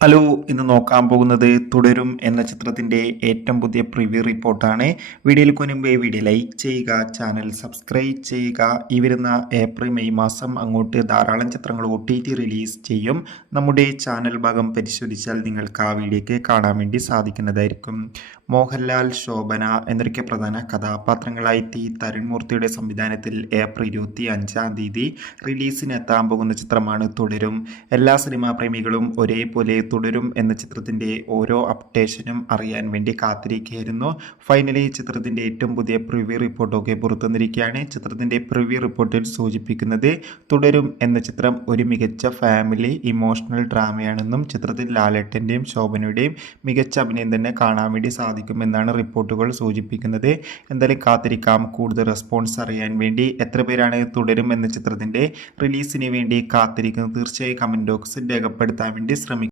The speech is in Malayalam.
ഹലോ, ഇന്ന് നോക്കാൻ പോകുന്നത് തുടരും എന്ന ചിത്രത്തിൻ്റെ ഏറ്റവും പുതിയ പ്രിവ്യൂ റിപ്പോർട്ടാണ്. വീഡിയോയിൽ മുൻപേ വീഡിയോ ലൈക്ക് ചെയ്യുക, ചാനൽ സബ്സ്ക്രൈബ് ചെയ്യുക. ഈ വരുന്ന ഏപ്രിൽ മെയ് മാസം അങ്ങോട്ട് ധാരാളം ചിത്രങ്ങൾ OTT റിലീസ് ചെയ്യും. നമ്മുടെ ചാനൽ ഭാഗം പരിശോധിച്ചാൽ നിങ്ങൾക്ക് ആ വീഡിയോയ്ക്ക് കാണാൻ വേണ്ടി സാധിക്കുന്നതായിരിക്കും. മോഹൻലാൽ, ശോഭന എന്നൊക്കെ പ്രധാന കഥാപാത്രങ്ങളായി തരുൺ മൂർത്തിയുടെ സംവിധാനത്തിൽ ഏപ്രിൽ 25 റിലീസിനെത്താൻ പോകുന്ന ചിത്രമാണ് തുടരും. എല്ലാ സിനിമാ പ്രേമികളും ഒരേപോലെ തുടരും എന്ന ചിത്രത്തിൻ്റെ ഓരോ അപ്ഡേഷനും അറിയാൻ വേണ്ടി കാത്തിരിക്കുകയായിരുന്നു. ഫൈനലി ചിത്രത്തിൻ്റെ ഏറ്റവും പുതിയ പ്രിവ്യൂ റിപ്പോർട്ടൊക്കെ പുറത്തുവന്നിരിക്കുകയാണ്. ചിത്രത്തിൻ്റെ പ്രിവ്യൂ റിപ്പോർട്ടിൽ സൂചിപ്പിക്കുന്നത് തുടരും എന്ന ചിത്രം ഒരു മികച്ച ഫാമിലി ഇമോഷണൽ ഡ്രാമയാണെന്നും ചിത്രത്തിൽ ലാലേട്ടൻ്റെയും ശോഭനയുടെയും മികച്ച അഭിനയം തന്നെ കാണാൻ വേണ്ടി സാധിക്കുമെന്നാണ് റിപ്പോർട്ടുകൾ സൂചിപ്പിക്കുന്നത്. എന്തായാലും കാത്തിരിക്കാം കൂടുതൽ റെസ്പോൺസ് അറിയാൻ വേണ്ടി. എത്ര പേരാണ് തുടരും എന്ന ചിത്രത്തിൻ്റെ റിലീസിന് വേണ്ടി കാത്തിരിക്കുന്നത്? തീർച്ചയായും കമൻറ്റ് ബോക്സിൽ രേഖപ്പെടുത്താൻ വേണ്ടി ശ്രമിക്കും.